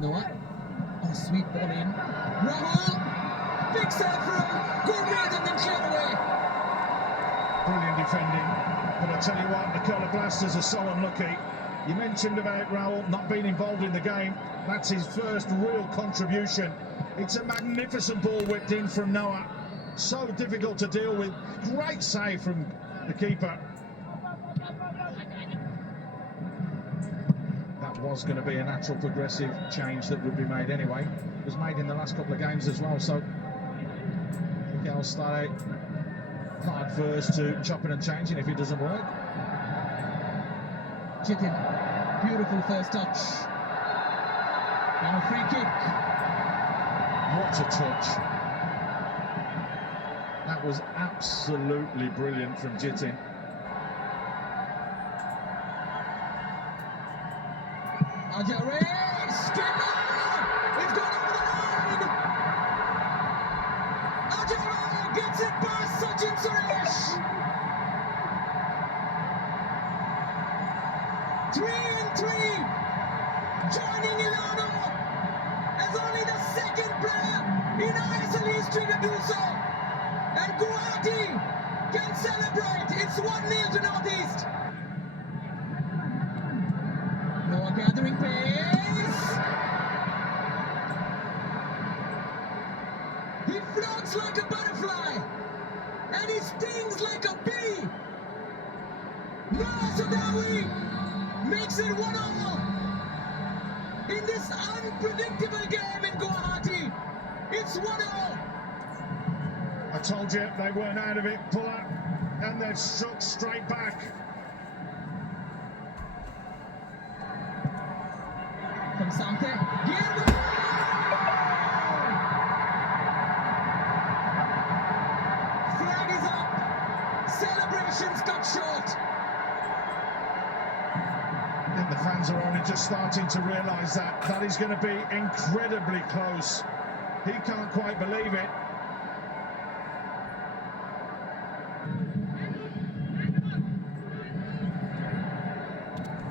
Noah. Oh, sweet ball in. Rahul. Big save for him. Good read and then cleared away. Brilliant defending. But I tell you what, the Kerala Blasters are so unlucky. You mentioned about Rahul not being involved in the game. That's his first real contribution. It's a magnificent ball whipped in from Noah. So difficult to deal with. Great save from the keeper. That was going to be a natural progressive change that would be made anyway. It was made in the last couple of games as well, so Miguel Stare not adverse to chopping and changing if it doesn't work. Jitin, beautiful first touch. And a free kick. What a touch. That was absolutely brilliant from Jitin. Ajare, straight on! It's gone over the line! Ajare gets it past Sachin Suresh! 3-3, joining Ilano as only the second player in IsL history to do so. And Guwahati can celebrate. It's 1-0 to Northeast. Noah gathering pace. He floats like a butterfly and he stings like a bee. Noah Sudawi makes it 1-1 in this unpredictable game in Guwahati. It's 1-0. I told you they weren't out of it. Pull up, and they've struck straight back. From Sante. Flag is up. Celebrations cut short. I think the fans are only just starting to realise that. That is going to be incredibly close. He can't quite believe it.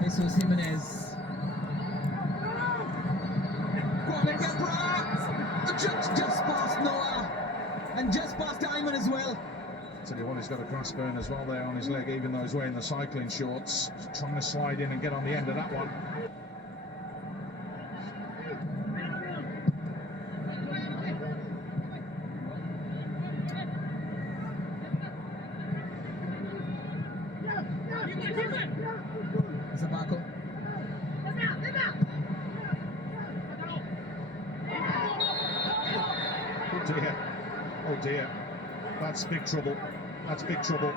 Jesus Jimenez. Just past Noah and just past Ayman as well. Tell you what, he's got a grass burn as well there on his leg, even though he's wearing the cycling shorts. Trying to slide in and get on the end of that one. Zabako. Oh dear. Oh dear. That's big trouble. That's big trouble.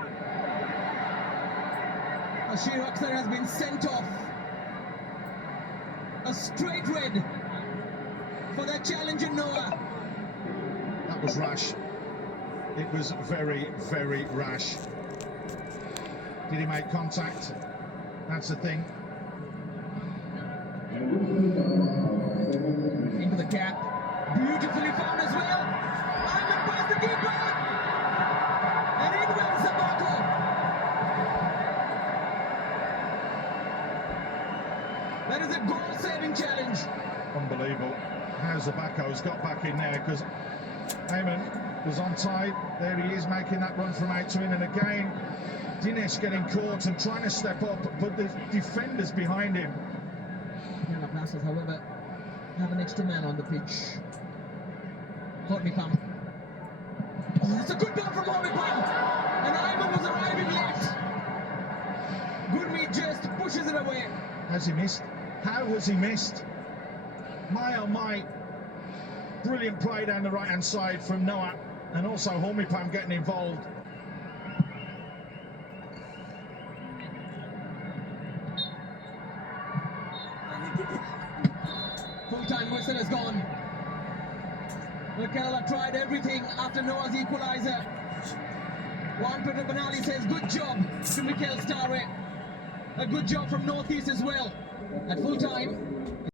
Ashir Akhtar has been sent off. A straight red for that challenge in Noah. That was rash. It was very, very rash. Did he make contact? That's the thing. Into the gap. Beautifully found as well. Ayman past the keeper. And in went Zabako. That is a goal-saving challenge. Unbelievable. How Zabako's got back in there, because Ayman was onside. There he is making that run from out to in, and again Dinesh getting caught and trying to step up, but the defenders behind him. Kerala Blasters, however, have an extra man on the pitch. Hornipam. Oh, that's a good ball from Hornipam. And Ayman was arriving late. Gurmeet just pushes it away. Has he missed? How has he missed? My oh my. Brilliant play down the right-hand side from Noah, and also Hornipam getting involved. Full-time whistle has gone. Well, Kerala tried everything after Noah's equaliser. Juan Pedro Benali says, good job to Miguel Stare. A good job from Northeast as well. At full-time,